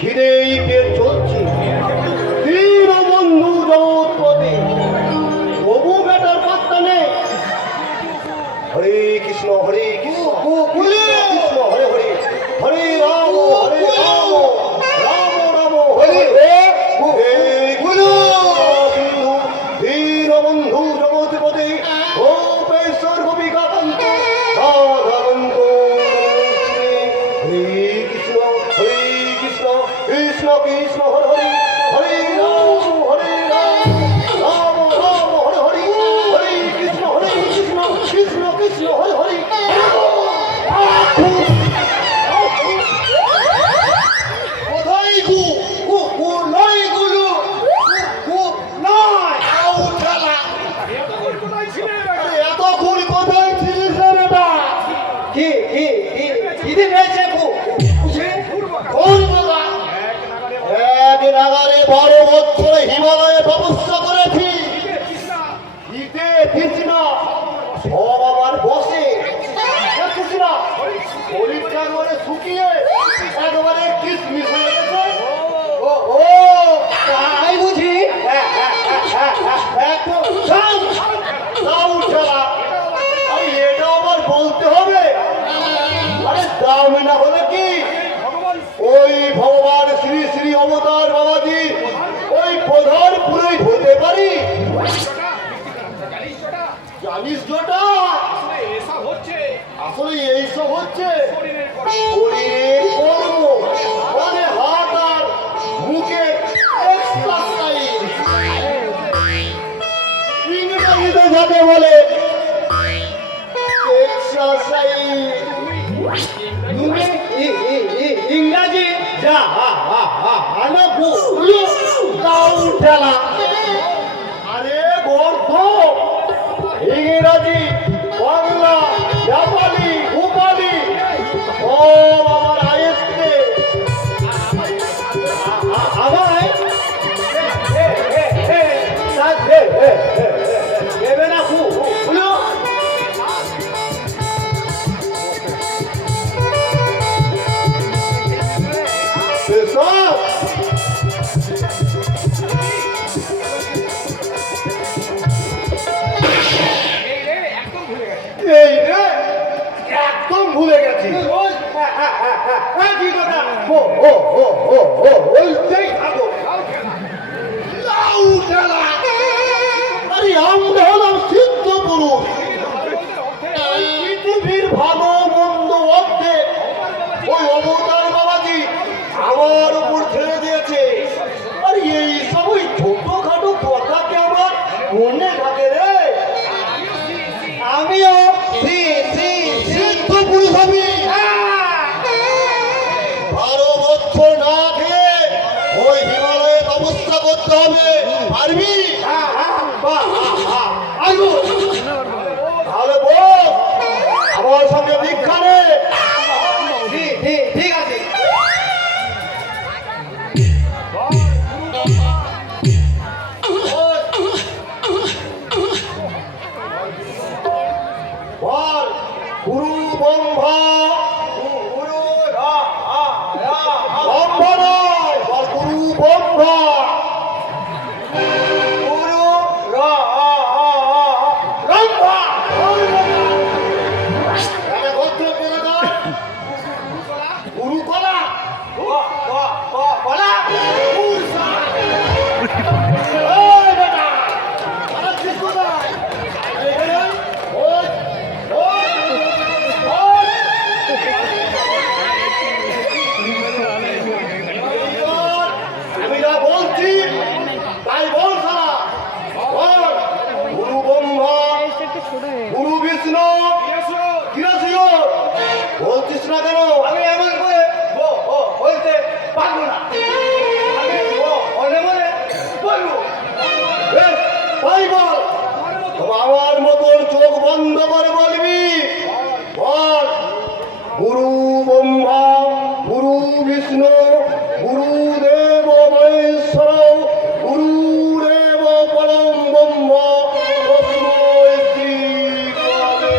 খিদেই পেট চলছে, দীন বন্ধু জগৎপতি, তবু বেটার পাত্তা নেই। হরে কৃষ্ণ হরে কৃষ্ণ কৃষ্ণ হরে হরে, হরে রাম রাম রাম হরে হরে। দীন বন্ধু জগৎপতি, গোপেশ্বর গোপিকাকান্ত রাধাকান্ত। হরে কৃষ্ণ কৃষ্ণ কৃষ্ণ হরে হরে, হরে রাম রাম রাম হরে হরে, হরে কৃষ্ণ কৃষ্ণ কৃষ্ণ হরে হরে। কোথায় গু গু গু নয় গুলু গু নয় ঠেলা। এতক্ষণ কোথায় ছিলিস রে বেটা? কি খিদে পেয়েছে গু? কোন কথা? এক নাগারে 12 বছর হিমালয়ে তপস্যা করেছি, শীতে তৃষ্ণা সব আমার বসে তৃষ্ণা, শরীরটা একবারে শুকিয়ে একবারে কিসমিস হয়ে গেছে। ও তাই বুঝি? এটা আবার বলতে হবে? আরে দাম না হলে কি ওই ভগবান শ্রী শ্রী অবতার বাবাজি ওই প্রধান পুরোহিত হতে পারি? জানিস জটা, আসলে এইসব হচ্ছে শরীরের কর্ম, মানে হাত আর মুখের এক্সারসাইজ। ইংরেজিতে যাকে বলে এক্সারসাইজ। ইংরাজি যা ঠেলা। আরে গর্ভ ইংরাজি বাংলা জাপানি ভূপালি সব আমার আয়ত্তে। আমায় দেবে না একদম ভুলে গেছি। কি কথা? ওইটাই থাকো। আরে আমরা হলাম সিদ্ধ পুরুষ, পৃথিবীর ভালো মন্দ অর্ধেক ওই অবতার বাবাজি আমার উপর ছেড়ে দিয়েছে। আর এই সব ওই ছোটখাটো কথাকে আমার মনে থাকে রে। আমিও সিদ্ধ পুরুষ হবি। 12 বছর না খেয়ে ওই হিমালয়ে তপস্যা করতে হবে, পারবি? তাহলে বল আমার সঙ্গে দীক্ষা নে। ঠিক আছে। বল গুরু ব্রহ্মা গুরু ব্রহ্মা নয়, বল গুরু ব্রহ্মা গুরু ব্রহ্মা। গুরু কলা কলা আমি যা বলছি তাই বল সারা। গুরু ব্রহ্মা গুরু বিষ্ণু বলছিস না কেন? আমি এমন করে বলতে পারবো না, আমি মনে মনে বলবো। তাই বল, আমার মতন চোখ বন্ধ করে বলবি। বল গুরু ব্রহ্মা গুরু বিষ্ণু গুরুদেব মহেশ্বর গুরুদেব পরম ব্রহ্ম তস্মৈ শ্রী গুরবে।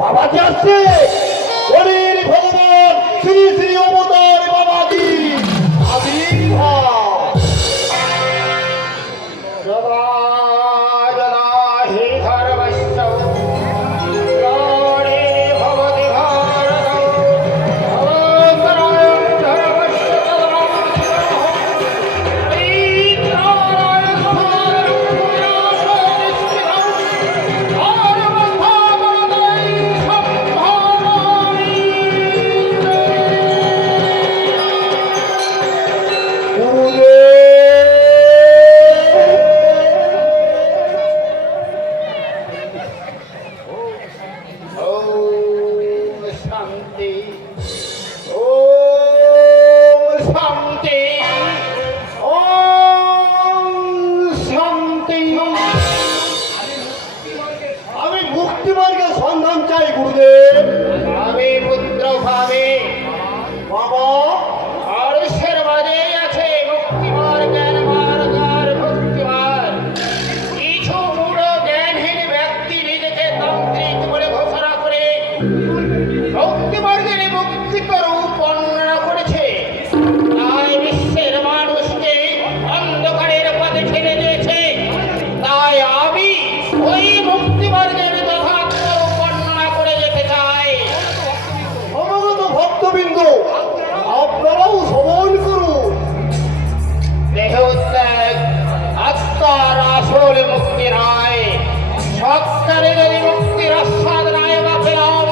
বাবাজি আসছে, বলির ভগবান শ্রী শ্রী অবতার বাবাজি আবির্ভাব। জবা জলা হে ধর্মস্য প্রাণে ভবতি ভারত অবতরায় ধর্মস্য শান্তি ওম শান্তি ওম শান্তি। আমি মুক্তি মার্গের সন্ধান চাই গুরুদেব। আমি পুত্র ভাবে বাবা আর ঈশ্বর বাদে আছে মুক্তিমার জ্ঞান মার্গ আর ভক্তিমার। কিছু মূঢ় জ্ঞানহীন ব্যক্তি নিজেকে তান্ত্রিক বলে ঘোষণা করে ভক্তিমার্গের মুক্তিকর বর্ণনা করেছে। তাই বিশ্বের মানুষকে অন্ধকারের পথে ঠেলে দিয়েছে। তাই আমি ওই মুক্তিমার্গের যথার্থ বর্ণনা করে যেতে চাই। সমগত ভক্তবৃন্দ, আপনারাও শ্রবণ করুন। দেহত্যাগ আত্মার আসল মুক্তি নয়। সৎকারে যদি মুক্তির আস্বাদ নয় বা পেলাম,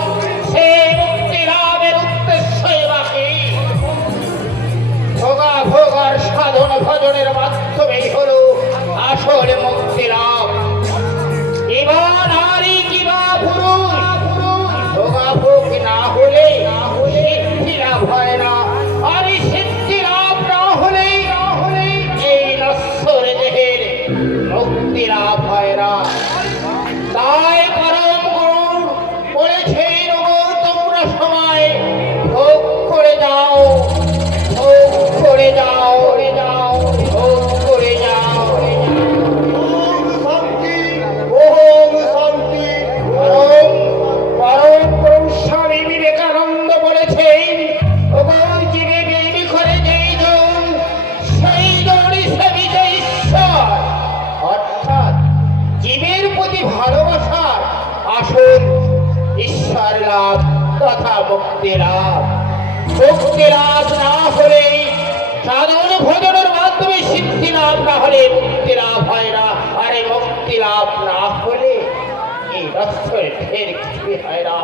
সেই মুক্তি লাভের উদ্দেশ্যই বাকি ভোগা ভোগার সাধন ভজনের মাধ্যমেই হলো আসল মুক্তি লাভ। কিবা নারী কিবা পুরুষ ভোগা ভোগ না হলে সিদ্ধি লাভ হয় না। আর এই সিদ্ধি লাভ না হলে এই নশ্বর দেহের মুক্তি লাভ হয় না। তাই পরম গুরু বলেছেন, ওগো তোমরা সবাই ভোগ করে যাও, ভোগ করে যাও, ভোগ করে যাও। ওম শান্তি, ওম শান্তি। পরম পরম পুরুষ স্বামী বিবেকানন্দ বলেছেন, ওগো জীবে বেবি করে যেই জন, সেই জনই সেবিছে ঈশ্বর। অর্থাৎ জীবের প্রতি ভালোবাসার আসল ঈশ্বর লাভ তথা মুক্তি লাভ। মুক্তি লাভ না হলে সাধন ভজনের মাধ্যমে সিদ্ধি লাভ না হলে মুক্তি লাভ হয় না। আর এই মুক্তি লাভ না হলে এই নশ্বর ফের কিছুই হয় না।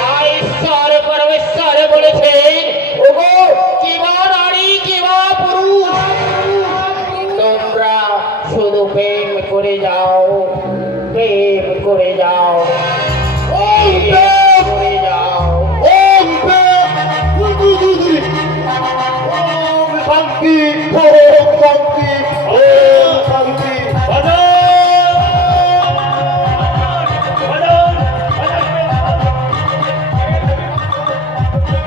তাই ঈশ্বর পরমেশ্বর বলেছেন, ওগো কিবা নারী কিবা পুরুষ তোমরা শুধু প্রেম করে যাও, প্রেম করে যাও, প্রেম করে যাও। ওম শান্তি, ওম শান্তি, ওম শান্তি।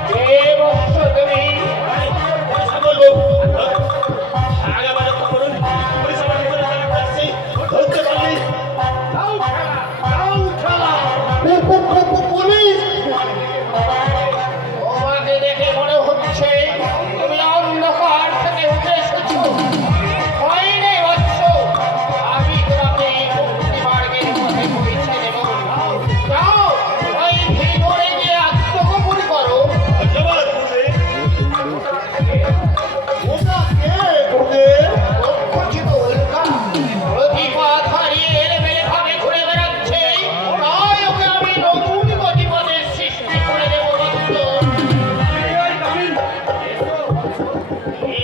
কে বৎস তুমি? পুলিশ তোমাকে দেখে মনে হচ্ছে তুমি অন্ধকার থেকে উঠে এসেছো। ভয় নেই বৎস, আমি তোমাকে মুক্তি মার্গের পথে পৌঁছে দেব। যাও, ওই ভিতরে গিয়ে আত্মগোপন করো। ওটা কে গুরুদেব? লক্ষ্যচ্যুত উল্কা প্রতিপদ হারিয়ে এলেমেলে ভাবে ঘুরে বেড়াচ্ছে। তাই ওকে আমি নতুন গতিপথের সৃষ্টি করে দেব বৎস।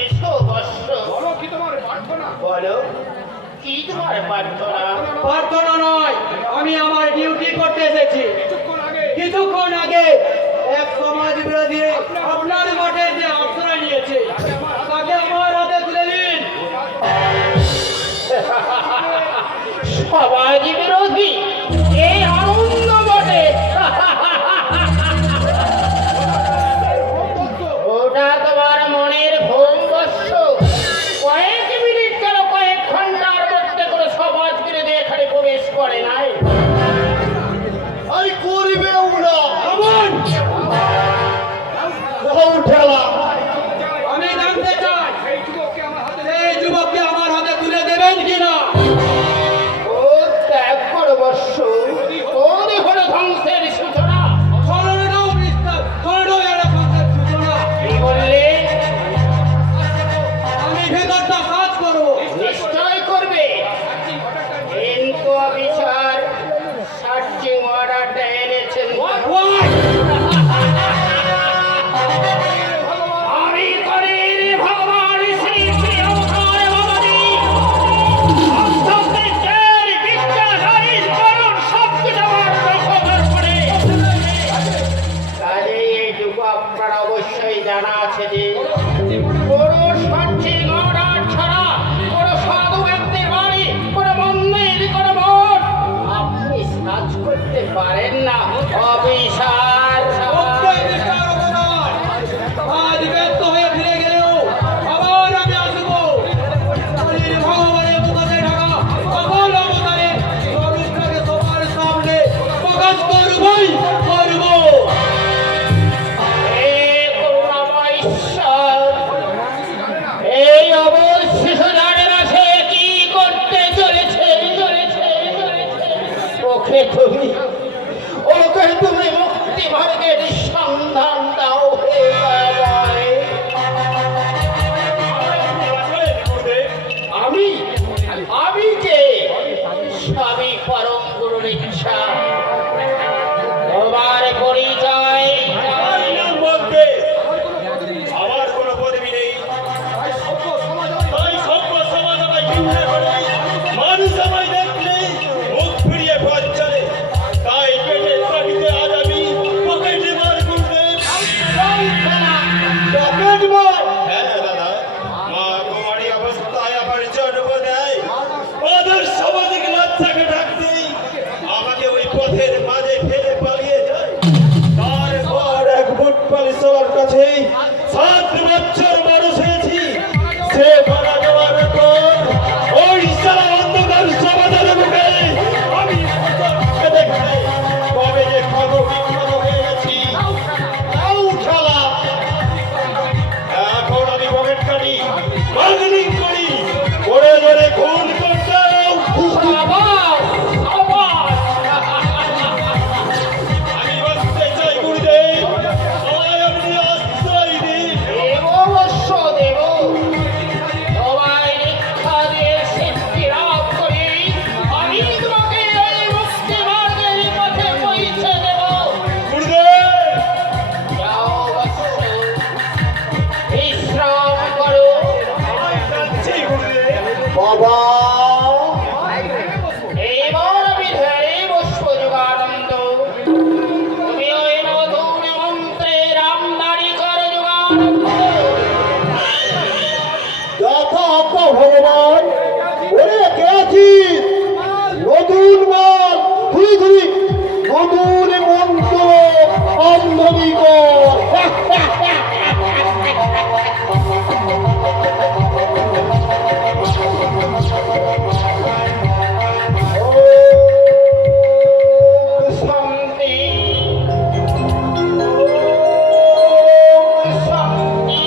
এসো বৎস, বলো, কি তোমার প্রার্থনা? প্রার্থনা নয়, আমি আমার ডিউটি করতে এসেছি। কিছুক্ষণ আগে এক সমাজ বিরোধী আপনার মাঠে যে আশ্রয় নিয়েছে তাকে আমার হাতে তুলে দিন। সমাজ বিরোধী এই আনন্দ বটে। ওটা তোমার মনের ভোগ বৎস। কয়েক মিনিট কেন কয়েক ঘন্টার মধ্যে কোনো সমাজ বিরোধী এখানে প্রবেশ করে নাই। আরে করবে ওরা, বাবা এইবার আমি ধরে বসবো যোগানন্দ। তুমি ওই নতুন মন্ত্রের আমদানি কর যোগানন্দ। যথা আজ্ঞা ভগবান। ওরে কে আছিস? নতুন মাল ধুই ধুই নতুন মন্ত্র আমদানি কর। ওম শান্তি। ওম শান্তি।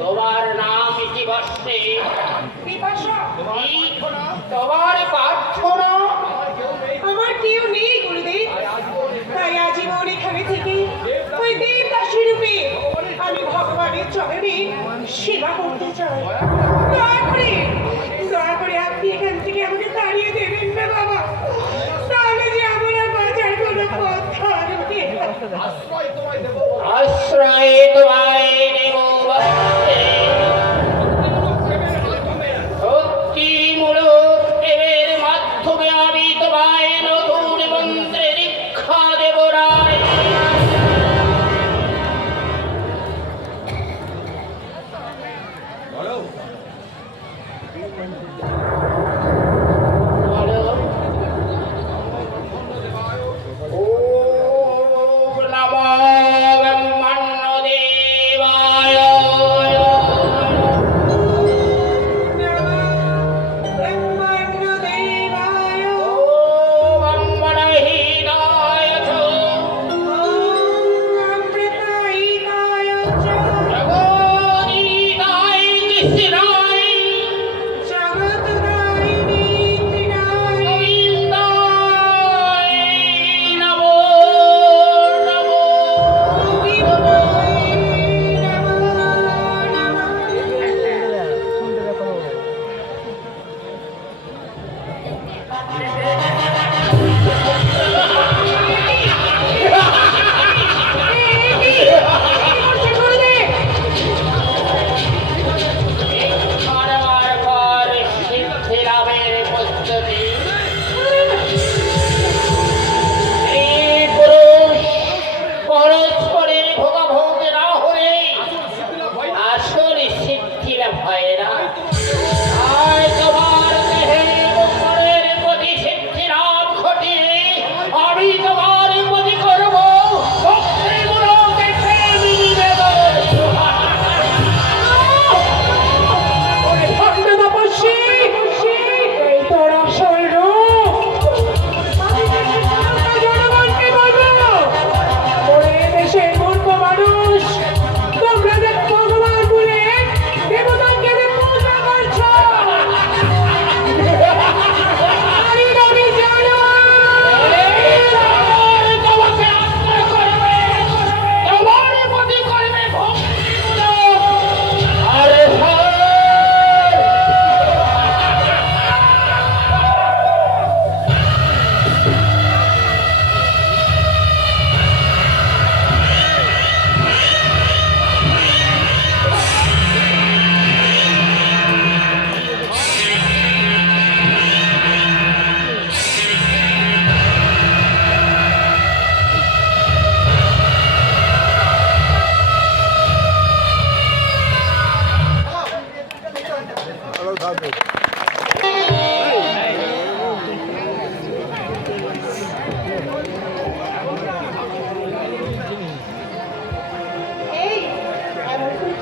তোমার নাম কি বসছে? তোমার প্রার্থনা? আমার কেউ নেই গুরুদেব, তাই আজীবন এখানে থেকে ওই দেবদাসী রূপে আমি ভগবানের চরণে সেবা করতে চাই। দয়া করে আপনি এখান থেকে আমাকে তাড়িয়ে দেবেন না বাবা, তাহলে যে আমার আর বাঁচার কোনো পথ থাকবে না। আশ্রয় তোমায় দেব বসতে। ভক্তিমূলক প্রেমের মাধ্যমে আমি তোমায় নতুন মন্ত্রে দীক্ষা দেব রায়। ওম নমো ব্রহ্মণ্যদেবায়।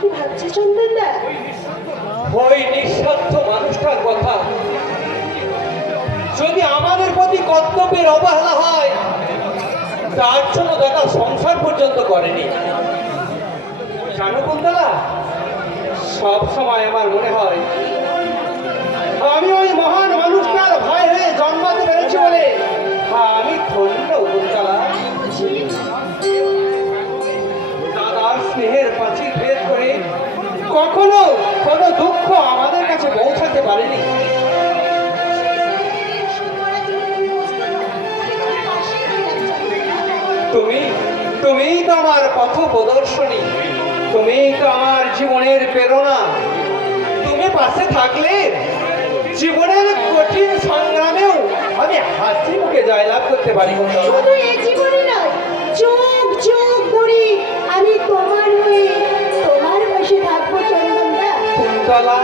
কি ভাবছো চন্দনদা? ওই নিঃস্বার্থ মানুষটার কথা যদি আমাদের প্রতি কর্তব্যের অবহেলা হয়, তার জন্য দেখা সংসার পর্যন্ত করেনি। জানো কুন্তলা, সব সময় আমার মনে হয় আমি ওই মহান মানুষটার ভাই হয়ে জন্মাতে পেরেছি বলে আমি ধন্য। কুন্তলা, দাদার স্নেহের প্রাচীর ভেদ করে কখনো কোনো দুঃখ আমাদের কাছে পৌঁছাতে পারেনি। তুমিই তো আমার পথ প্রদর্শনী, তুমিই তো আমার জীবনের প্রেরণা। তুমি পাশে থাকলে জীবনের কঠিন সংগ্রামেও আমি হাসি মুখে জয়লাভ করতে পারি। শুধু এই জীবনে নয়, যুগ যুগ ধরে আমি তোমার হয়ে তোমার পাশে থাকবো চন্দনদা। কুন্তলা,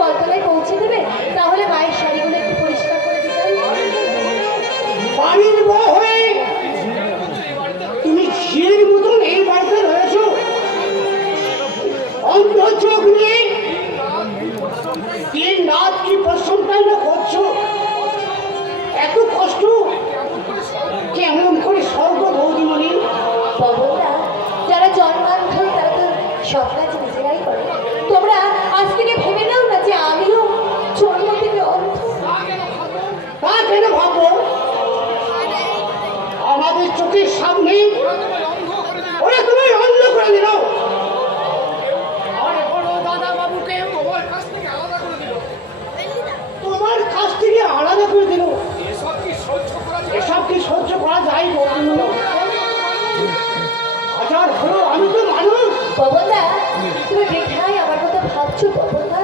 কলতলায় পৌঁছে দেবে, তাহলে মায়ের শাড়িগুলো একটু পরিষ্কার করে দিতে। বাড়ির বউ হয়ে তুমি ঝিয়ের মতন এই বাড়িতে রয়েছো, অন্ধ চোখ নিয়ে কষ্টটাই না করছো, এত কষ্ট কেমন করে স্বর্গ বৌদিমণি? বাবুরা যারা জন্মান্ধ তারা তো সব কাজ নিজেরাই করে। তোমরা আজ থেকে ভেবে নাও না যে আমিও জন্ম থেকে অন্ধ। তা কেন ভাববো? আমাদের চোখের সামনে ওরা তুমি অন্ধ করে দিল। তোমার কাছ থেকে আলাদা করে দিল। এসব কি সহ্য করা যায় বৌদিমণি? আচ্ছা হলো, আমি তো মানুষ। বাবুরা তুমি বৃথাই আমার কথা ভাবছো বাবুরা।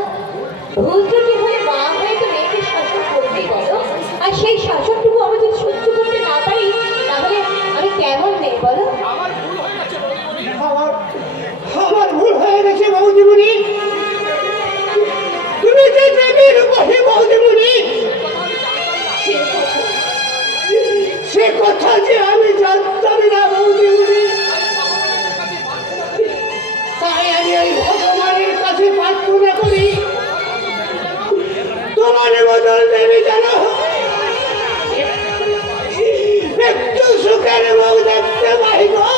ভুল ত্রুটি হলে মা হয়ে তো মেয়েকে শাসন করবেই বলো। আর সেই শাসনটুকু আমি যদি সহ্য করতে না পারি তাহলে আমি কেমন নেই বলো? আমার আমার ভুল হয়ে গেছে বৌদিমণি। তুমি যে দেবীর বহে বৌদিমণি, সে কথা যে আমি জানতাম না বৌদিমণি। তাই আমি ওই ভগবানের কাছে প্রার্থনা করি তোমার বদল দেবী জানো একটু সুখের মুখ দেখতে পাই গো,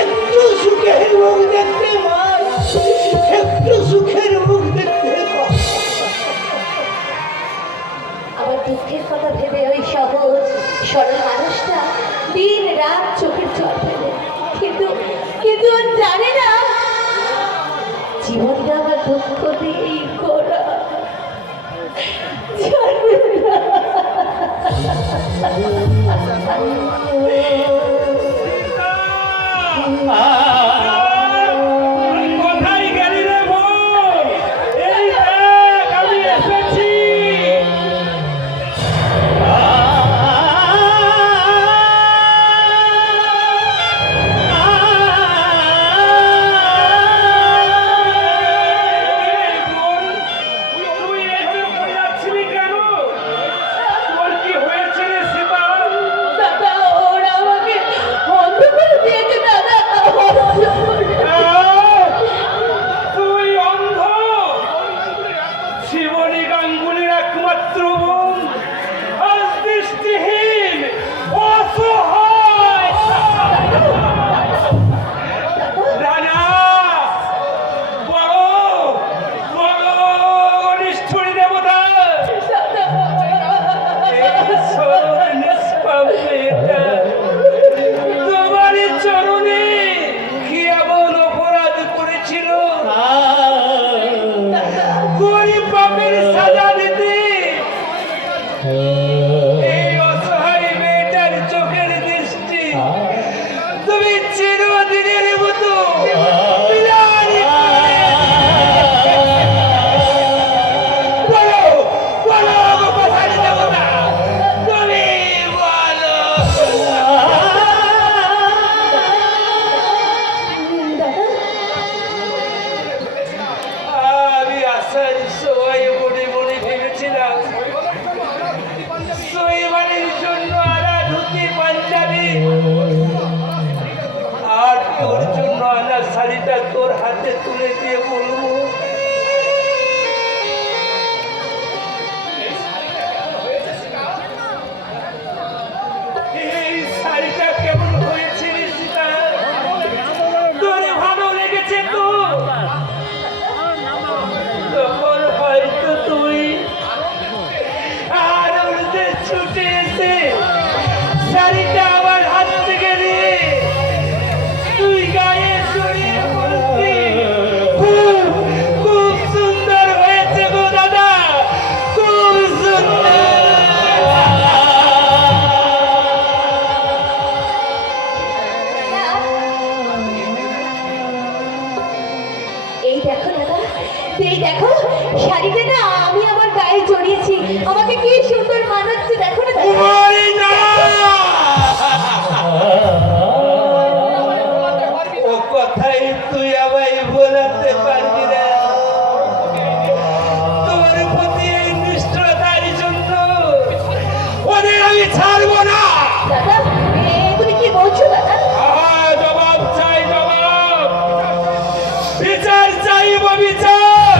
একটু সুখের মুখ দেখতে পাই, একটু সুখের মুখ দেখতে পাই। আমার দুঃখের কথা ভেবে ওই সহজ সরল মানুষটা দিন রাত চোখের জল ফেলে, কিন্তু কিন্তু ও জানে না জীবনটা আমার দুঃখ দিয়েই করা। জানে না। কোথায় গেলি রে বোন? এই দেখ আমি এসেছি। তুই এরকম করে যাচ্ছিলি কেন? তোর কি হয়েছে রে সীতা? দাদা ওরা আমাকে অন্ধ করে দিয়েছে দাদা। তুই অন্ধ? শিবনী গাঙ্গুলির একমাত্র বোন আজ দৃষ্টিহীন অসহায়। রানা বড় বড় নিষ্ঠুরী দেবতা, তোমারই চরণে কি এমন অপরাধ করেছিল গরিব বাপের সাজা দিতে এই অসহায় মেয়েটার চোখের দৃষ্টি তুমি চিরদিনের মতো বিদায় বলো বলো কোথায় দেবতা, তুমি বলো। আমি আসার সময় মনে মনে ভেবেছিলাম সইমানের জন্য আনা ধুতি পাঞ্জাবি আর তোর জন্য আনা শাড়িটা তোর হাতে তুলে দিয়ে বলবো এই শাড়িটা কেমন হয়েছে রে সীতা? তোর ভালো লেগেছে তো? তখন হয়তো তুই আর উড়তে ছুটে এসে শাড়িটা আমার হাত থেকে নিয়ে তুই গায়ে জড়িয়ে বলবি, খুব খুব সুন্দর হয়েছে গো দাদা, খুব সুন্দর। এই দেখো দাদা, এই দেখো শাড়িটা না আমি আমার গায়ে জড়িয়েছি, আমাকে কি সুন্দর মানাচ্ছে দেখো না দাদা। ওরে না! ও কথাই তুই আমায় বলাতে পারবি না। তোর প্রতি এই নিষ্ঠুরতার জন্য ওদের আমি ছাড়বো না। দাদা তুমি কি বলছো দাদা? জবাব চাই, জবাব। বিচার চাইব, বিচার।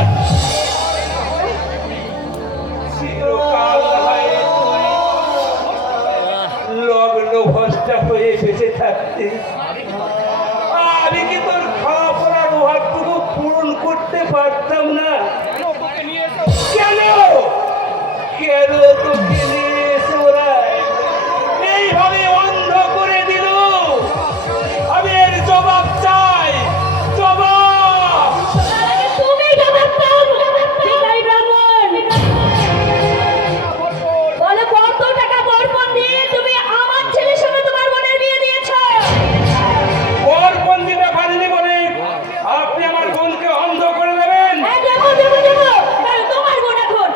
করতে পারতাম না? কেন কেন তোকে নিয়ে এসে ওরা এইভাবে অন্ধ করে দিল? আমি এর জবাব চাই, জবাব। তুমি জবাব দাও ভিখারি ব্রাহ্মণ। বলো কত টাকা বরপণ দিয়ে তুমি আমার ছেলের সঙ্গে তোমার বোনের বিয়ে দিয়েছো? ওর কোন দিতে পারিনি বলে আপনি আমার বোনকে অন্ধ করে দেবেন? হ্যাঁ, দেবো দেবো দেবো। কারণ তোমার বোন এখন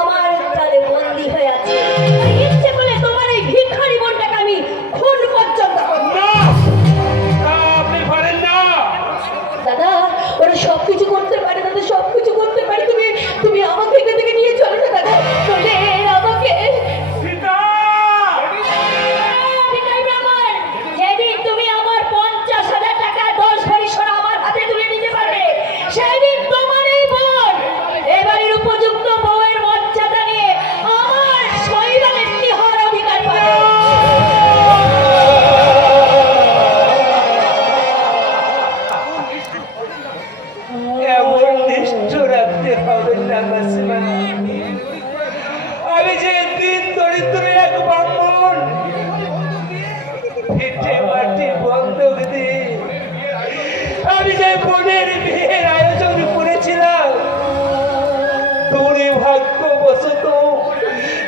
আমার জালে বন্দি হয়ে আছে। তাই ইচ্ছে করলে তোমার এই ভিখারি বোনটাকে আমি খুন পর্যন্ত করবো। না, তা আপনি পারেন না। দাদা ওরা সবকিছু করতে পারে, দাদা সবকিছু করতে পারে। তুমি আমাকে এখান থেকে নিয়ে চলো না দাদা, নইলে আমাকে সীতা! ভিখারি ব্রাহ্মণ, যেদিন তুমি আমার 50,000 টাকা 10 ভরি সোনা আমার হাতে তুলে দিতে পারবে, সেদিন তোমার এই বোন এবারের উপযুক্ত বউয়ের মর্যাদা নিয়ে আমার শৈবালের তিহার অধিকার পাবে। এমন নিষ্ঠুর রাখতে হবে না মাসিমা। আমি যে দিন দরিদ্র এক ব্রাহ্মণ, ভিটে মাটি বন্ধক দিয়ে আমি যে বোনের বিয়ের আয়োজন করেছিলাম, দুর্ভাগ্যবশত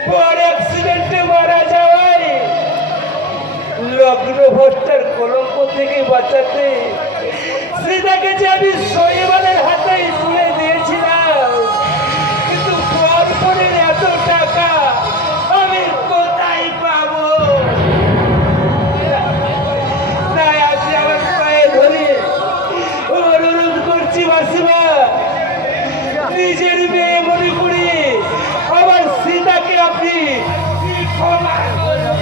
পর অ্যাক্সিডেন্টে মারা যাওয়ায় লগ্ন ভ্রষ্টার কলঙ্ক থেকে বাঁচাতে সীতাকে যে আমি শৈবালের হাতে তুলে দিয়েছিলাম, কিন্তু বরপণের এত টাকা আমি কোথায় পাবো? তাই আপনি আমার পায়ে ধরে অনুরোধ করছি মাসিমা, নিজের মেয়ে মনে করি আমার সীতাকে আপনি ক্ষমা করুন।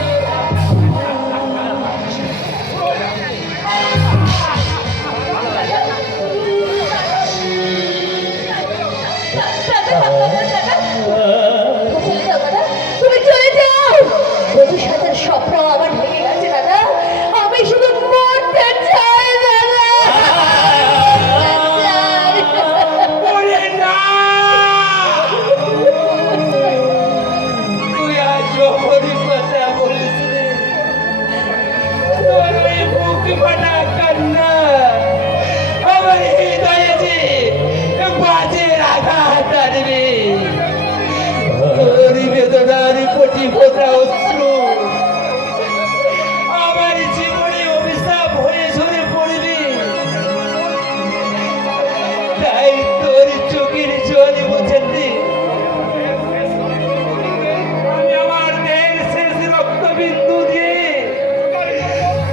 তুমি চলে যাও। বধূ সাজার স্বপ্ন আমার ভেঙে গেছে দাদা। আমি শুধু মরতে চাই দাদা। ওরে না! তুই আজ অমরি কথা বলিস রে। তোর ওই বুক ফাটা কান্না আমার হৃদয়ে যে বাজের আঘাত আনবে। তোর বেদনার কোটি ফোঁটা অশ্রু আমার জীবনে অভিশাপ হয়ে ঝরে পড়বে। তাই তোর চোখের জল বোঝাতে আমি আমার দেহের শেষ রক্তবিন্দু দিয়ে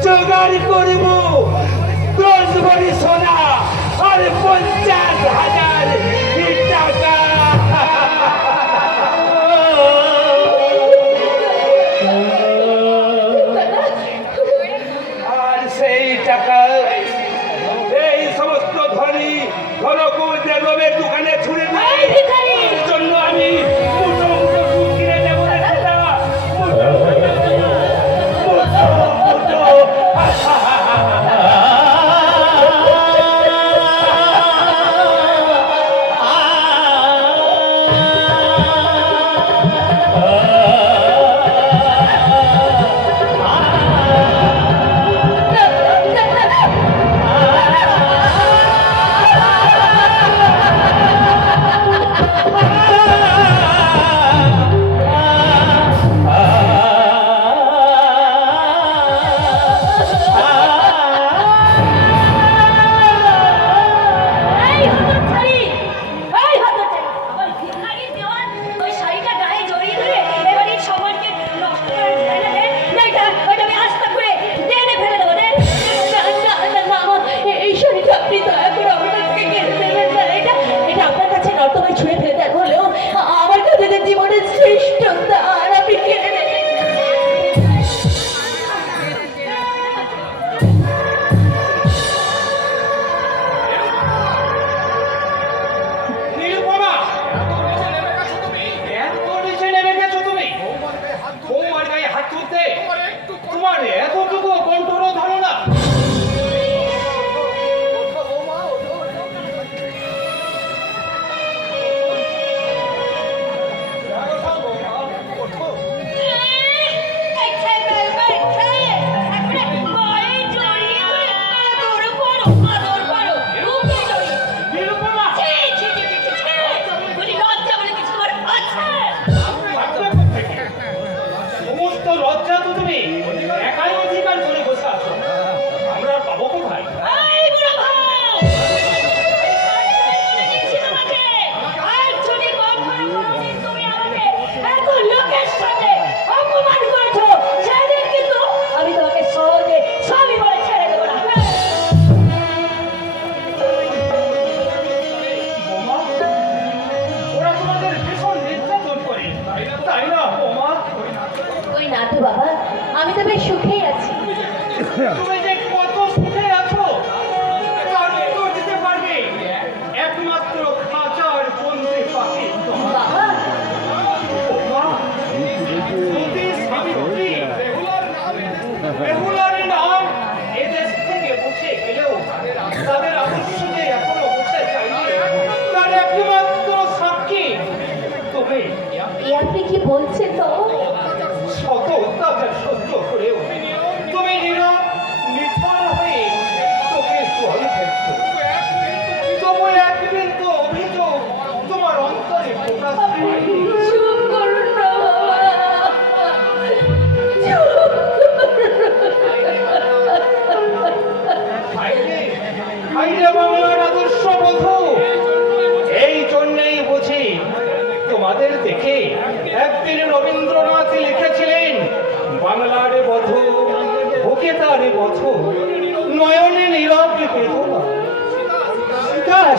জোগাড় করব 10 ভরি সোনা আর 50,000 টাকা। আর সেই টাকা এই সমস্ত ধনী ধনকুবের লোভের দোকানে ছুড়ে এই দিয়ে ভিখারি! এর জন্য আমি মুঠো মুঠো সুদ কিনে দেব রে সীতা। মুঠো মুঠো মুঠো।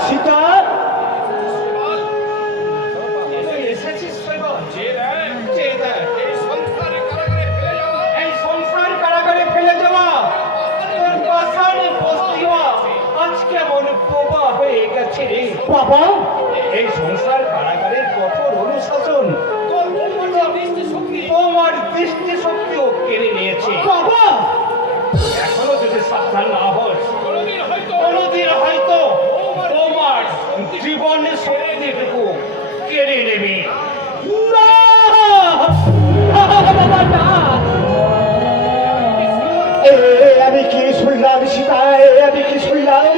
সীতা এসেছিস সৈবল? যে দেখ, এই সংসার কারাগারে ফেলে যাওয়া তোর পাষাণে বস্তি হওয়া আজ কেমন বোবা হয়ে গেছে রে বাবা এই সংসার কারাগারের কঠোর অনুশাসন তোমার দৃষ্টি শক্তিও কেড়ে নিয়েছে বাবা এখনো যদি সাবধান না হস কোনোদিন হয়তো তোমার জীবনের শক্তিটুকু কেড়ে নেবে না বাবা না আমি কি শুনলাম সীতা আমি কি শুনলাম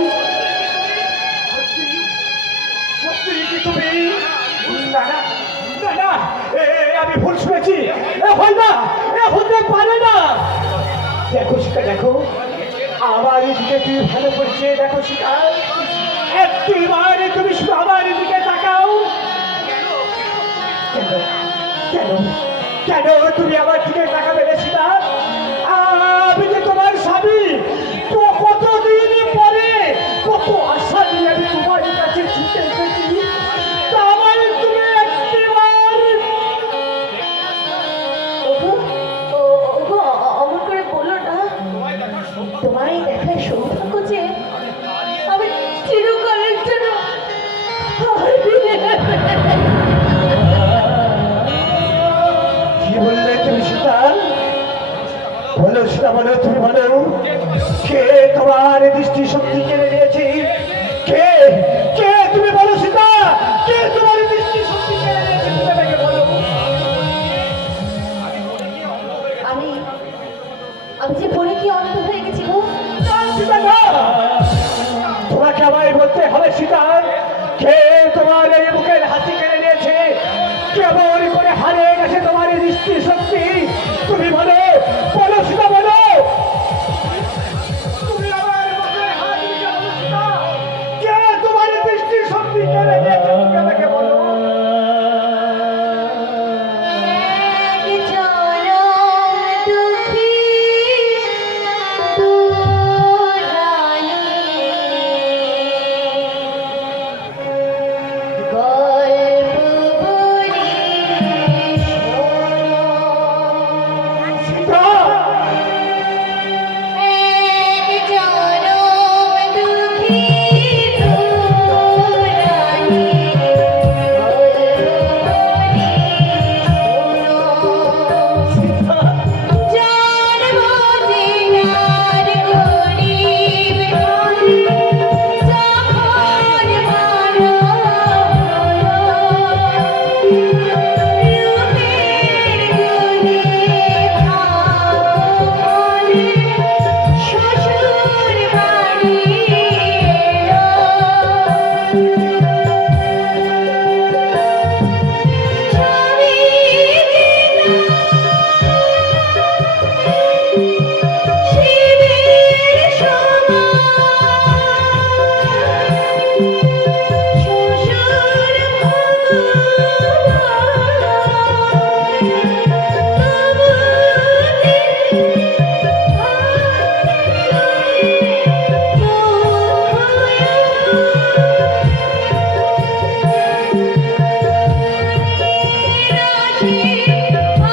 সত্যি কি তুমি না না না না আমি ভুল শুনেছি হতে পারে না দেখো সীতা দেখো আমার দিকে তুই ভালো করছে দেখো সীতা একটিবার তুমি শুধু আমার দিকে তাকাও কেন কেন কেন তুমি আমার দিকে তাকাবে না সীতা আমি যে তোমার স্বামী তো কতদিন পরে কত আশা নিয়ে আমি তোমার কাছে ছুটে এসেছি তা আমার তুমি একটিবার অমন করে বলো না তোমায় দেখার সৌভাগ্য যে আমি চিরকালের জন্য কি বললে তুমি সীতা বলো সীতা বলো তুমি বলো কে তোমার দৃষ্টি শক্তি কেড়ে নিয়েছে কে কে তুমি বলো সীতা কে তোমার দৃষ্টি শক্তি কেড়ে নিয়েছে তুমি আমাকে বলো আমি যে পড়ে কি অন্ধ হয়ে গেছি গো না, সীতা না তোমাকে আমায় বলতে হবে সীতা কে তোমার এই বুকের হাসি কেড়ে নিয়েছে কেমন করে হারিয়ে গেছে তোমার এই দৃষ্টি শক্তি তুমি বলো বলো সীতা বলো তুমি আমার বুকের হাসি কেড়ে বলো সীতা কে তোমার এই দৃষ্টি শক্তি কেড়ে নিয়েছে তুমি আমাকে বলো এক জনম দুঃখী দুরানী গল্প বলি শোনো। সীতা এক জনম দুঃখী দুরানী গল্প বলি শোনো। জানব দিনার গরিব হই, যখন ভালো হলো, রূপের গুণে ভাব বলে, শ্বশুর বাড়ি এলো। ছবি শিবের সমান শ্বশুর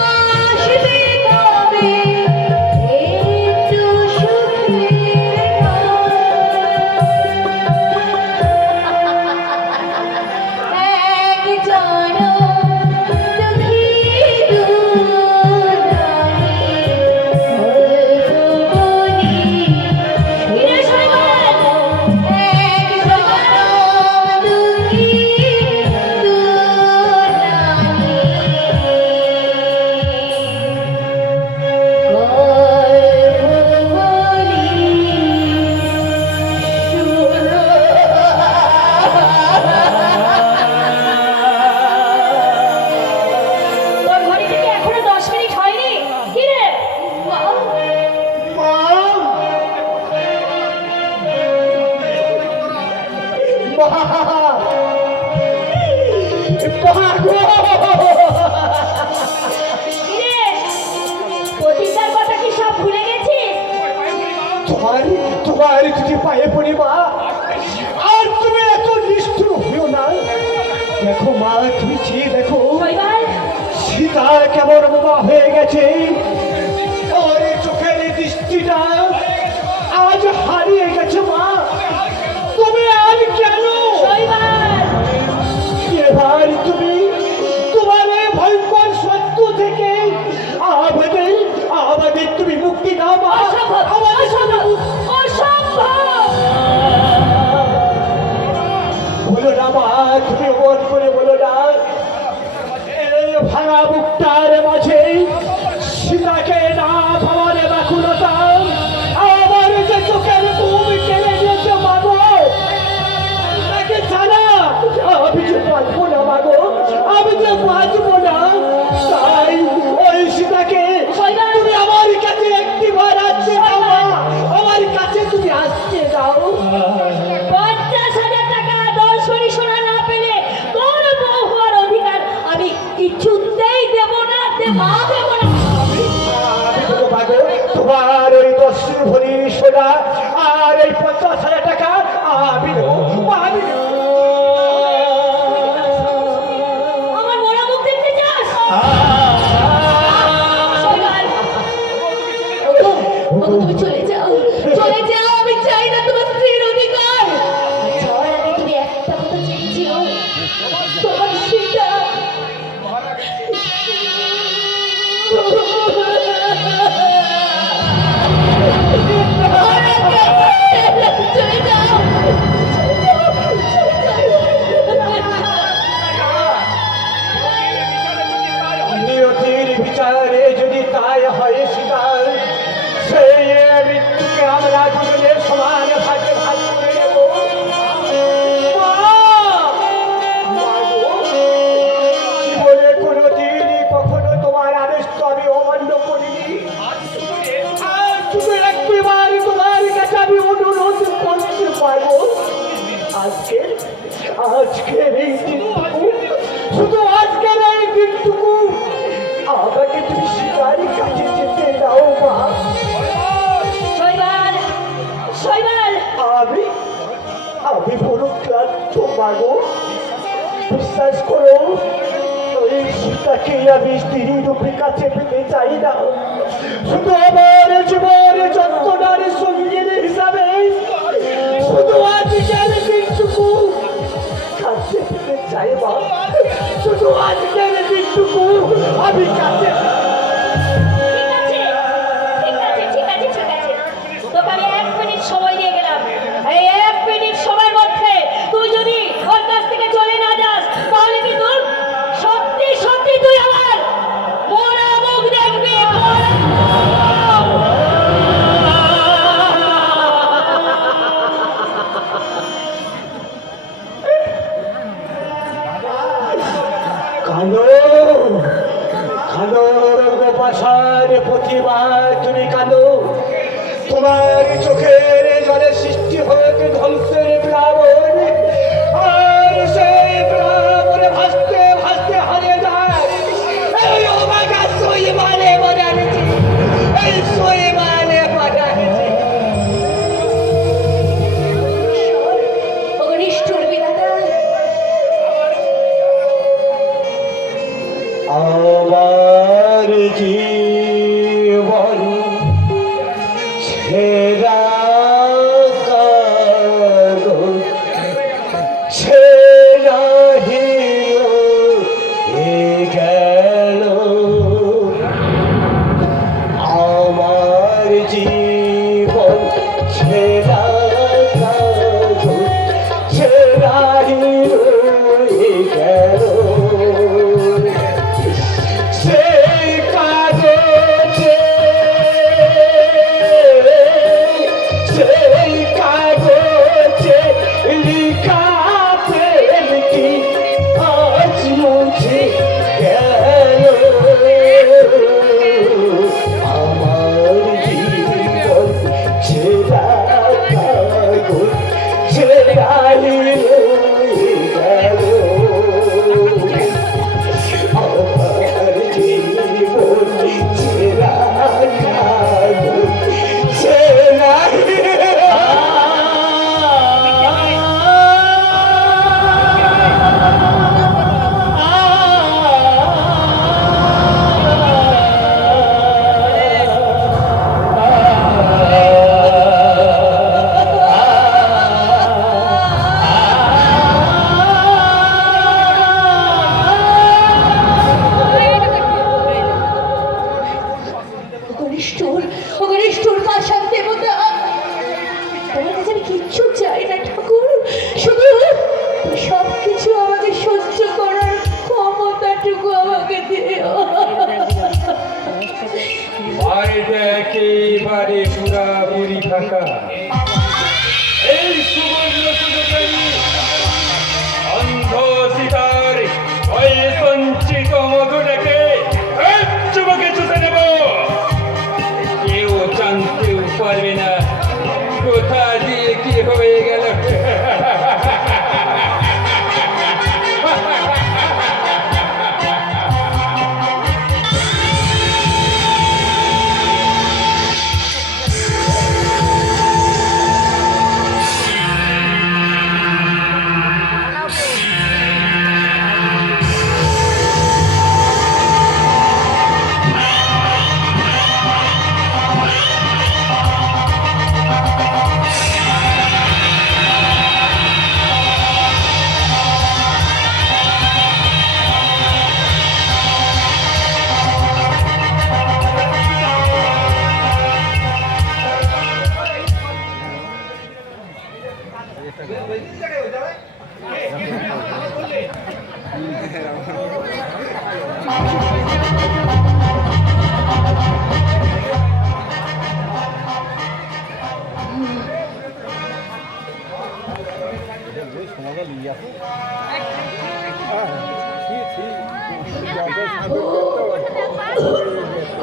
আসবে তবে একটু সুখের এক জনম দুঃখী দুরানী গল্প বলি শোনো। এক জনম দুঃখী দুরানী গল্প বলি শোনো। তোর ঘড়ি থেকে এখনো 10 মিনিট হয়নি কি রে মা কি রে প্রতিজ্ঞার কথা কি সব ভুলে গেছিস তোমার তোমার যদি পায়ে পড়ি মা আর তুমি এত বলো না মা, তুমি মন করে বলো না। এই ভাঙা বুকটার মাঝে সীতাকে না পাওয়ার ব্যাকুলতা আমার যে চোখের ঘুম কেড়ে নিয়েছে মাগো, তাকে ছাড়া আমি যে বাঁচবো না মাগো, আমি যে বাঁচবো না। তাই ওই সীতাকে তুমি আমার কাছে একটিবার আসতে দাও মা, আমার কাছে তুমি আসতে দাও। 50,000 টাকা 10 ভরি সোনা না পেলে তোর বউ হওয়ার অধিকার আমি কিছুতেই দেব না, দেব না। আমি দেবো মাগো, তোমার ওই 10 ভরি সোনা আর এই 50,000 টাকা আমি দেবো, আমি দেবো। আমার মরা মুখ দেখতে চাস? শৈবাল, ওগো, তুমি চলে যাও, চলে যাও, আমি চাই না তোমার স্ত্রীর অধিকার। যাওয়ার আগে তুমি একটা কথা চেয়েছিও, তোমার সেটা চলে যাও, নিয়তির বিচারে যদি তাই হয় শিকার, সেই মৃত্যুকে আমরা দুজনে সমান ভাগে ভাগ করে নেব। জীবনে কোনোদিন কখনো তোমার আদেশ তো আমি অমান্য করিনি। আর শুধু একবার তোমার কাছে আমি অনুরোধ করতে পারবো, আজকের এই দিনটুকু, শুধু আজকের এই দিনটুকু আমাকে তুমি শিকারি কাছে যেতে দাও মা। শৈবাল, শৈবাল, আমি আমি বড় ক্লান্ত মাগো, বিশ্বাস করো ওই সীতাকে আমি স্ত্রী রূপে কাছে পেতে চাই না, শুধু আমার জীবন যন্ত্রণার সঙ্গীর হিসাবে শুধু আজকের দিনটুকু কাছে পেতে চাই মা, শুধু আজকের দিনটুকু আমি কাছে। ঠিক আছে, ঠিক আছে, ঠিক আছে, ঠিক আছে। তোকে আমি 1 মিনিট সময় দিয়ে গেলাম। এই 1 মিনিট সময়ের মধ্যে তুই যদি ওর কাছ থেকে চলে না যাস, তাহলে কিন্তু সত্যি সত্যি তুই আমার মরা মুখ দেখবি, মরা মুখ। কাঁদো কাঁদো গোপাশার প্রতিবার তুমি কাঁদো, তোমার চোখের জলে সৃষ্টি হয়েছে ধ্বংসের প্লাবন, আর সেই প্লাবনে ভাসতে ভাসতে হারিয়ে যায় এই অবাগা শৈবালে বদানেছে, এই শৈবালে বদানেছে। ওগো নিষ্ঠুর বিধাতা, আমার জীবন ছেড়া কাগজ ছেড়া গেল, আমার জীবন ছেড়া কাগজ ছেড়া গেল, সেই কাগজে লিখা প্রেমটি আজ মুছে গেল, আমার জীবন ছেড়া কাগজ ছেড়া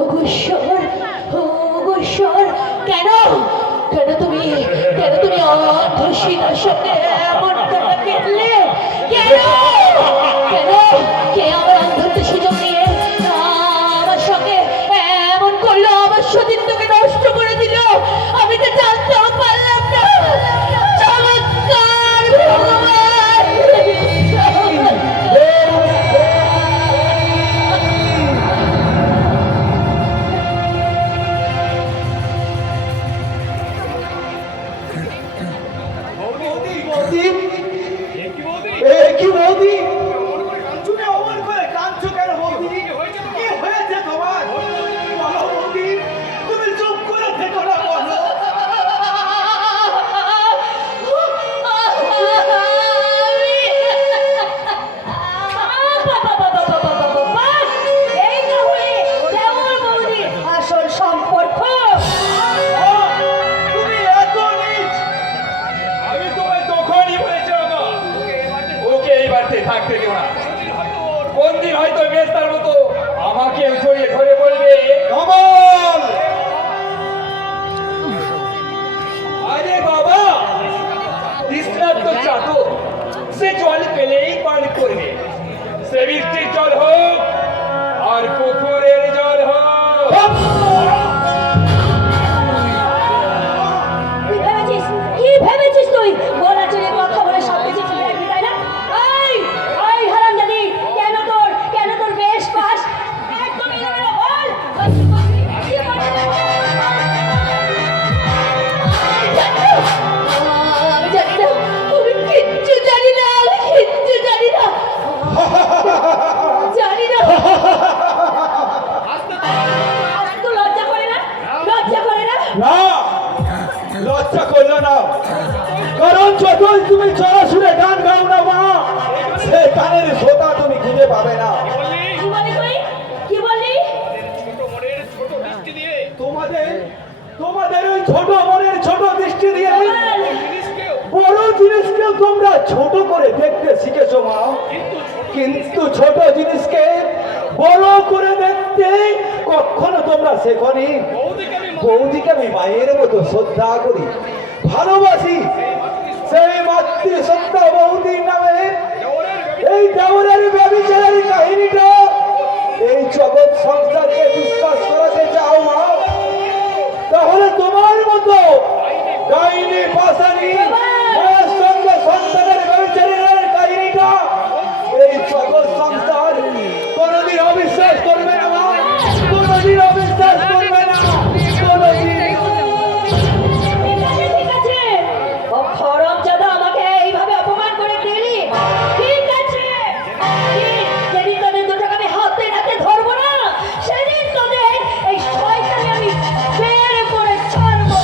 ওগো ঈশ্বর, ওগো ঈশ্বর, কেন কেন তুমি অন্ধ সীতার সঙ্গে এমন করে কেটলে? কেন কেন কে আমার অন্ধত্বের সুযোগ নিয়ে আমার সঙ্গে এমন করলো? আমার সতীত্বকে নষ্ট করে দিল, আমি তো জানতেও পারলাম না। চমৎকার ভগবান! কি বৌদি? তুমি অমন করে কাঁদছো কেন বৌদি? কি হয়েছে তোমার? বলো বৌদি, তুমি চুপ করে থেকো না, বলো। আসল সম্পর্ক তুমি এত নীচ! আমি তোমায় তখনই বলেছিলাম ওকে এই বাড়িতে থাকতে দিও না। কোন দিন হয়তো বেস্তার মতো আমাকে জড়িয়ে ধরে বলবে, কমল! আরে বাবা, তৃষ্ণার্ত চাদর সে জল পেলেই পান করবে, সে বৃষ্টির জল হোক আর পুকুরের জল হোক। কি ভেবেছিস তুই? বলা চলে কথা বলে সব কিছু চলে রাখবি, তাই না? এই হারামজাদি, কেন তোর বেশ পাস একদম এলোমেলো বল। আমি জানি না, আমি কিচ্ছু জানি না, জানি না। আজ তো লজ্জা করে না? না, লজ্জা করলো না, কারণ যতই তুমি চড়াশুনে গান গাও না মা, সে গানের শ্রোতা তুমি খুঁজে পাবে না। কি বলি তুই? কি বললি? তোমাদের ওই ছোট মনের ছোট দৃষ্টি দিয়ে বড় জিনিসকেও তোমরা ছোট করে দেখতে শিখেছো মা, কিন্তু ছোট জিনিসকে বড় করে দেখতে কখনো তোমরা শেখনি। বৌদিকে আমি মায়ের মতো শ্রদ্ধা করি, ভালোবাসি। সেই মাতৃ শ্রদ্ধা বৌদির নামে এই দেওরের ব্যভিচারের কাহিনীটা এই জগৎ সংসারকে বিশ্বাস করাতে চাও মা, তাহলে তোমার মতো ডাইনি পাশানি মায়ের সঙ্গে সন্তানের ব্যভিচারের কাহিনীটা এই জগৎ সংসার কোনোদিন অবিশ্বাস করবে না মা, কোনোদিন অবিশ্বাস করবে না, কোনোদিন। ঠিক আছে, ও খরমজাদা আমাকে এইভাবে অপমান করে দিলি, ঠিক আছে। যেদিন তোদের দুটোকে আমি হাতে নাতে ধরবো না, সেদিন তোদের এই শয়তানি আমি বের করে ছাড়বো।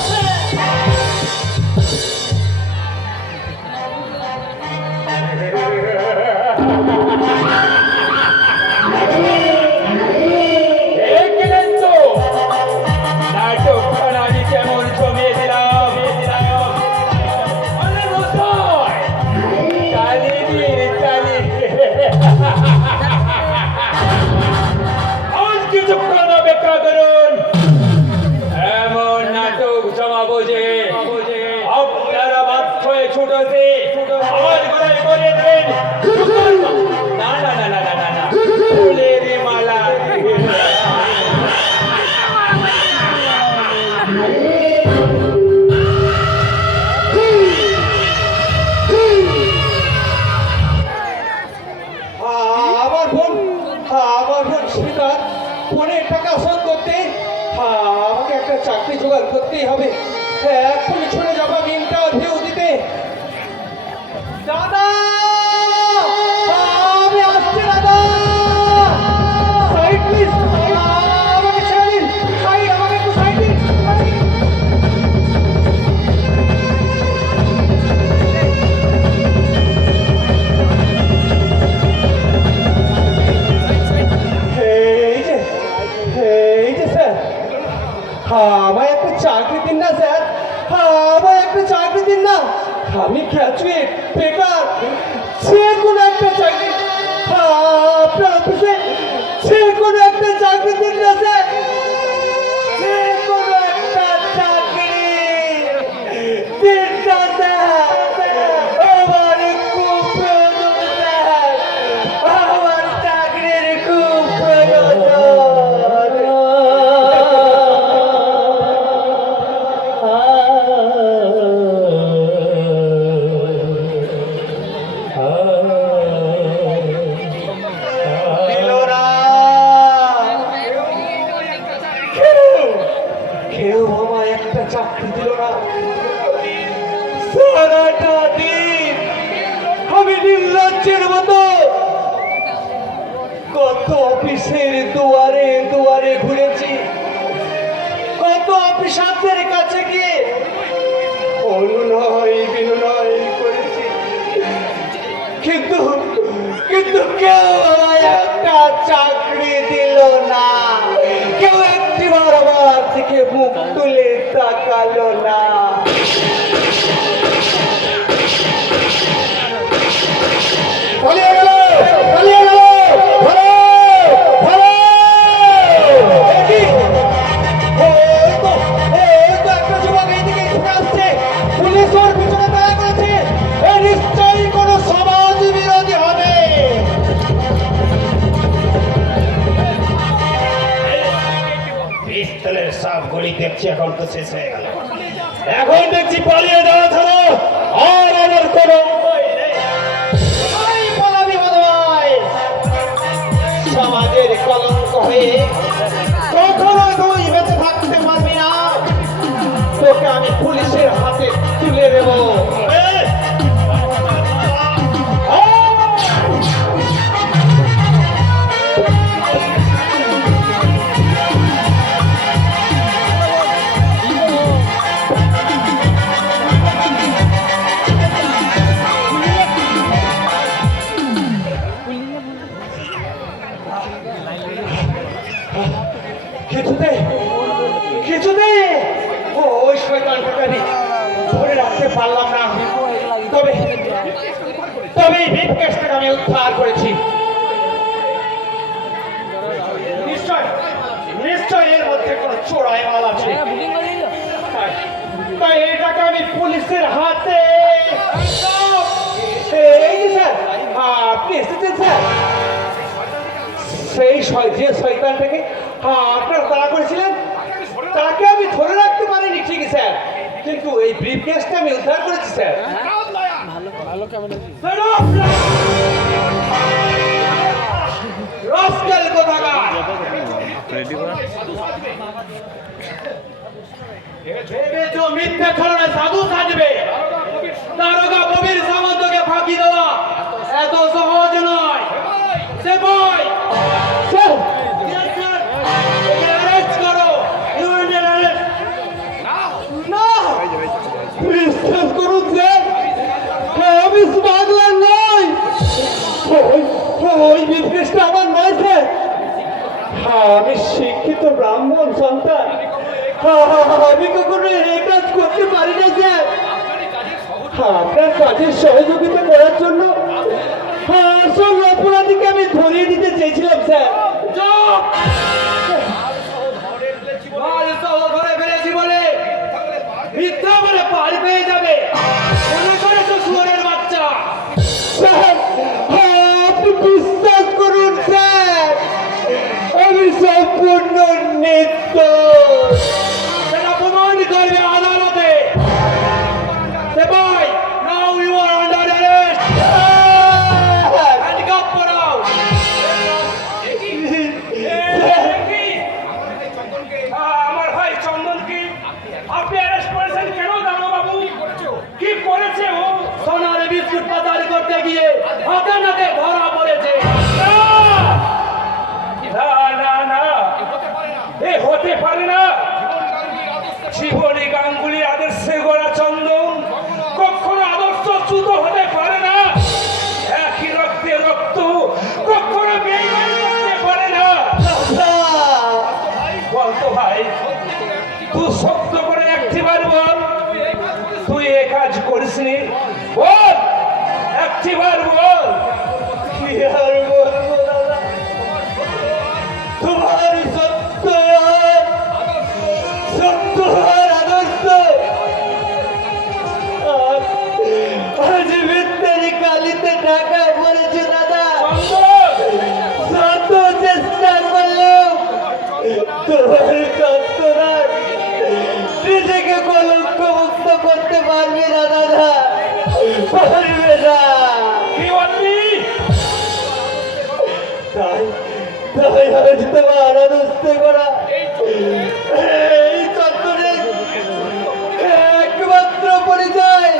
দেখলেন তো নাটকটা আমি কেমন জমিয়ে দিলাম। আরে মশাই, আর কিছুক্ষণ অপেক্ষা করুন, এমন নাটক জমাবো যে আপনারা বাধ্য হয়ে ছুটোতে আমার গলায় বলে দেন, না না না না না না না, ফুলের মালা। আমার বোন সীতা ফোনের টাকা শোধ করতে আমাকে একটা চাকরি জোগাড় করতেই হবে। এক্ষুনি ছুটে যাবো আমি ইন্টারভিউ দিতে। দাদা, আমি আসছি দাদা, সাইড প্লিজ, আমাকে ছেড়ে দিন, সাইড, আমাকে একটু সাইড দিন। এই যে স্যার, আমায় একটা চাকরি দিন না স্যার, আমায় একটা চাকরি দিন না, আমি গ্র্যাজুয়েট, বেকার, মানুষের মতো কত অফিসের দুয়ারে দুয়ারে ঘুরেছি, কত অফিসারদের কাছে গিয়ে অনুনয় বিনয় করেছি, কিন্তু কিন্তু কেউ আমায় একটা চাকরি দিল না, কেউ একটিবার আমার থেকে মুখ তুলে তাকালো না। পালিয়ে গেল, পালিয়ে গেল, ধরো, ধরো! এ কি? এই তো একটা যুবক এইদিকে ছুটে আসছে, পুলিশ ওর পিছনে তাড়া করেছে, এ নিশ্চয়ই কোনো সমাজ বিরোধী হবে। পিস্তলের সব গুলি দেখছি এখন তো শেষ হয়ে গেল। এখন দেখছি পালিয়ে যাওয়া ছাড়া আর আমার কোনো উপায় নেই। এই পালাবি বদমাইশ, সমাজের কলঙ্ক হয়ে কখনো তুই বেঁচে থাকতে পারবি না, তোকে আমি পুলিশের হাতে তুলে দেব। কিছুতে কিছুতে ওই শয়তানটাকে আমি ধরে রাখতে পারলাম না, তবে তবে এই ব্রিফকেসটাকে আমি উদ্ধার করেছি। নিশ্চয় নিশ্চয় এর মধ্যে কোনো চোরাই মাল আছে, তাই এটাকে আমি পুলিশের হাতে। এই যে স্যার, আপনি এসেছেন স্যার? সেই যে শয়তানটাকে আপনার তাড়া করেছিলেন তাকে আমি ধরে রাখতে পারিনি ঠিকই স্যার, কিন্তু এই ব্রিফকেসটা আমি উদ্ধার করেছি স্যার। রাস্কেল কোথাকার! ভেবেছো মিথ্যে ধরনের সাধু সাজবে, দারোগা কবির সামন্তকে ফাঁকি দেওয়া এত সহজ নয়। সে বই বিশ্বাস করুন স্যার, আমি স্মাগলার নই, ওই বিজনেসটা আমার নয় স্যার। আমি শিক্ষিত ব্রাহ্মণ সন্তান, আমি কখনো এই কাজ করতে পারি না স্যার। আপনার কাজের সহযোগিতা করার জন্য আসল অপরাধীকে আমি ধরিয়ে দিতে চেয়েছিলাম স্যার। ধরে ফেলেছি বলে মিথ্যা বলে পার পেয়ে যাবে মনে করেছো শুয়োরের বাচ্চা? স্যার, আপনি বিশ্বাস করুন স্যার, আমি সম্পূর্ণ নির্দোষ। সেটা প্রমাণ করবে আদালতে। ভাই, now you are under arrest. Handcuff করাও। আমার ভাই চন্দন কি আপনি অ্যারেস্ট করেছেন কেন দারোগা বাবু? কি করেছে ও? সোনার বিস্কুট পাচার করতে গিয়ে হাতে নাতে ধরা পড়েছে। না না না, এ হতে পারে না। জীবনী গাঙ্গুলি আদর্শে গড়া চন্দন কখনো আদর্শচ্যুত হতে পারে না। একই রক্তে রক্ত কখনো বেইমানি করতে পারে না। বলতো ভাই, তুই শক্ত করে একটিবার বল, তুই এ কাজ করিসনি? বল, একটিবার বল। কি আর বলবো দাদা, তোমার সত্য সত্য আর আদর্শ আজ মিথ্যারি কালিতে ঢাকা পড়েছে দাদা। শত চেষ্টা করলেও তোমার সত্যরা নিজেকে কলঙ্ক মুক্ত করতে পারবে না দাদা, পারবে না। কি বলবি? তাই তাই আজ তোমার আদর্শ করা এই চত্বরের একমাত্র পরিচয়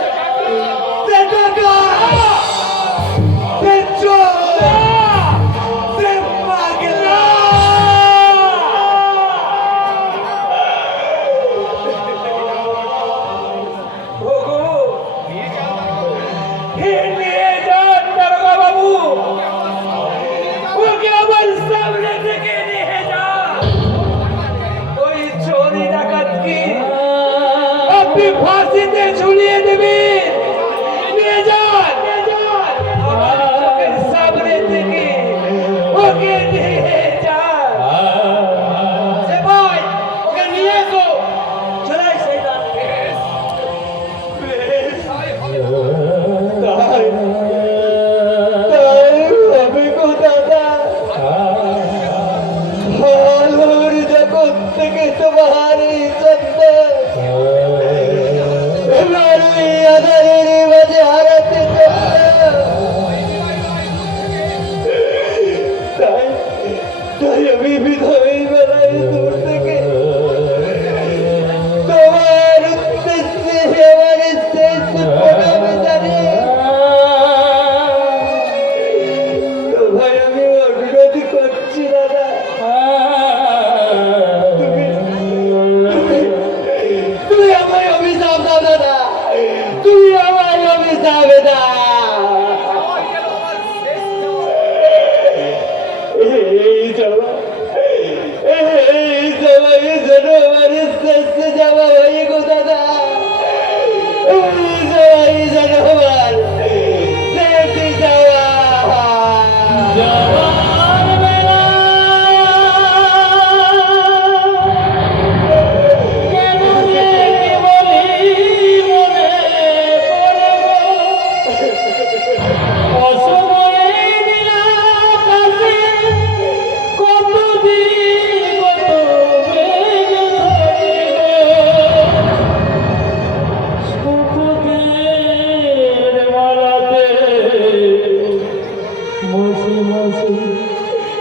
মাঝে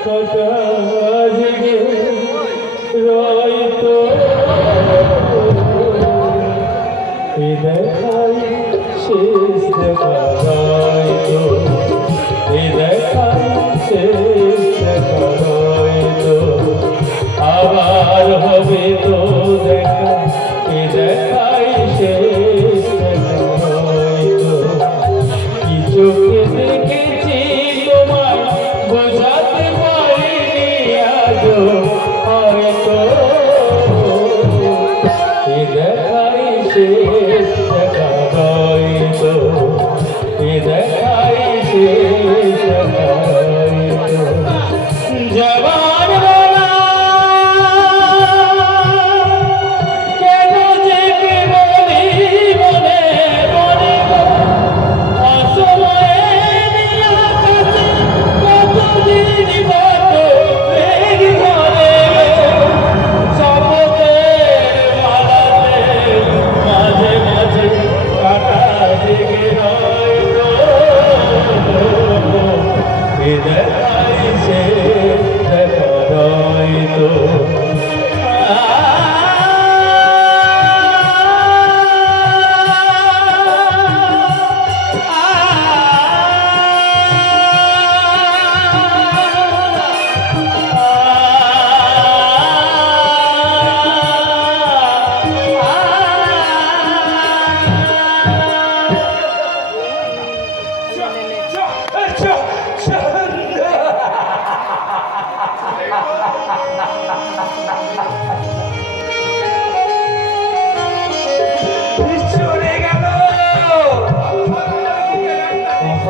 কাটা জেগে রয়তো এ দেখাই শেষ দেখা রয়তো এ দেখাই শেষ দেখা রয়তো আবার হবে তো দেখা এ দেখাই শেষ দেখা রয়তো কি চোখে দেখেছি তোমায় বোঝাতে পারিনি আজও হয়তো এ দেখাই শেষ দেখা রয়তো এ দেখাই শেষ দেখা রয়তো জবান বলা কেন যে কে বলি মনে মনে অসময়ে নিয়া কাছে কতদিন কত বেগ ধরে শপথের মালাতে মাঝে মাঝে কাটা জেগে হয়তো এ দেখাই শেষ দেখা হয়তো চলে গেল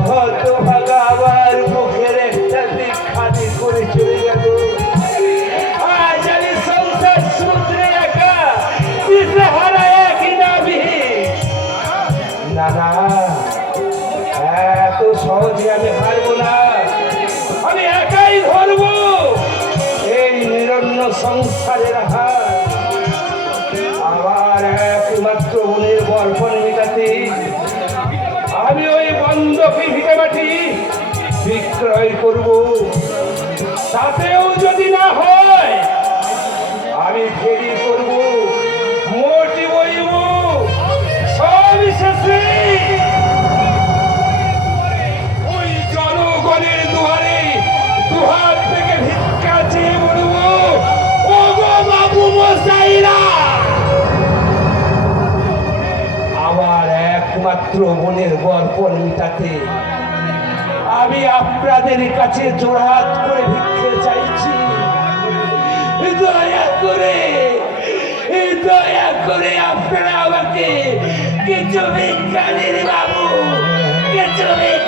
হয়তো ভাগা আবার মুখের একটা দিক খালি করে চলে গেল আজ আমি সংসার সূত্রে একা দিশেহারা একই দাবি না না এত সহজে আমি হারবো না আমি একাই ধরবো এই নিরন্ন সংসারের হার আমার একমাত্র মনের বর্পণ মেটাতে আমি ওই বন্ধকে ভিটামাটি বিক্রয় করব তাতেও যদি না হয় আমি ফেরি করব মোটি বইব সবিশেষে ওই জনগণের দুয়ারে দুহাত থেকে ভিক্ষা চেয়ে বলবো ও গো বাবু মশাইরা আমার একমাত্র মনের গর্পণ মিটাতে আমি আপনাদের কাছে জোড়হাত করে ভিক্ষে চাইছি দয়া করে আপনারা আমাকে কিছু ভিক্ষা দিন বাবু কিছু ভিক্ষা